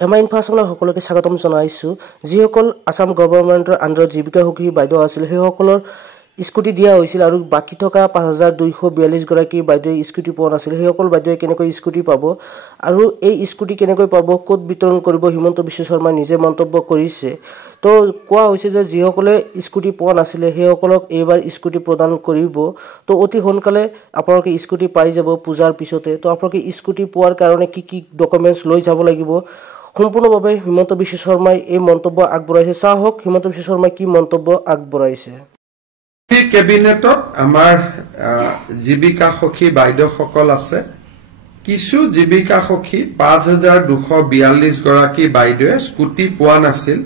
amine ফাছনৰ সকলোকে স্বাগতম জনাইছো যিসকল আসাম গভৰ্ণমেণ্টৰ আণ্ডাৰত জীৱিকা সখী বাইদেউ আছিল সেইসকলৰ স্কুটি দিয়া হৈছিল আৰু বাকি থকা 5242 গৰাকী বাইদেউ স্কুটি পোৱা নাছিল সেইসকল বাইদেউ কেনেকৈ স্কুটি পাব আৰু এই স্কুটি কেনেকৈ পাব ক'ত বিতৰণ কৰিব হিমন্ত বিশ্ব শৰ্মা নিজে মন্তব্য কৰিছে তো কোৱা হৈছে যে যিসকলে স্কুটি পোৱা নাছিল সেইসকলক এইবাৰ স্কুটি প্ৰদান কৰিব তো অতি সোনকালে আপোনালোকে স্কুটি পাই যাব পূজাৰ পিছতে তো আপোনালোকে স্কুটি পোৱাৰ কাৰণে কি ডকুমেন্টছ লৈ যাব লাগিব সম্পূৰ্ণভাৱে হিমন্ত বিশ্ব শৰ্মাই এই মন্তব্য আগবঢ়াইছে চাহক হিমন্ত বিশ্ব শৰ্মাই কি মন্তব্য আগবঢ়াইছে কেবিনেটত আমাৰ জীৱিকা সখী বাইদেউসকল আছে কিছু জীৱিকা সখী 5242 গৰাকী বাইদেৱে স্কুটি পোৱা নাছিল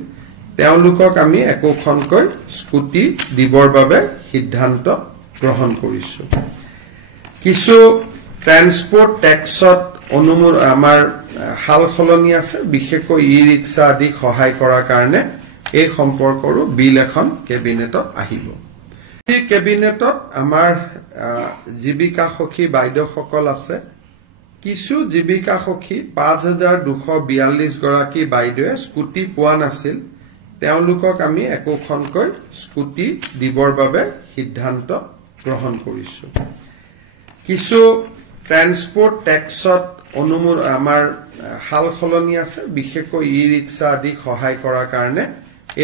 তেওঁলোকক আমি একোখনকৈ স্কুটি দিবৰ বাবে সিদ্ধান্ত গ্ৰহণ কৰিছো কিছু ট্ৰান্সপোৰ্ট টেক্সত আমাৰ হাল খলনি আছে বিশেষকৈ ই-ৰিক্সা আদি সহায় কৰাৰ কাৰণে এই সম্পৰ্কৰো বিল এখন কেবিনেটত আহিব কেবিনেটত আমাৰ জীৱিকা সখী বাইদেউসকল আছে কিছু জীৱিকা সখী 5242 গৰাকী বাইদেৱে স্কুটি পোৱা নাছিল তেওঁলোকক আমি একোখনকৈ স্কুটি দিবৰ বাবে সিদ্ধান্ত গ্ৰহণ কৰিছো কিছু ট্ৰান্সপোৰ্ট টেক্সত আমাৰ হাল খলনি আছে বিশেষকৈ ই-ৰিক্সা আদি সহায় কৰাৰ কাৰণে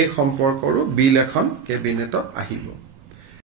এই সম্পৰ্কৰো বিল এখন কেবিনেটত আহিব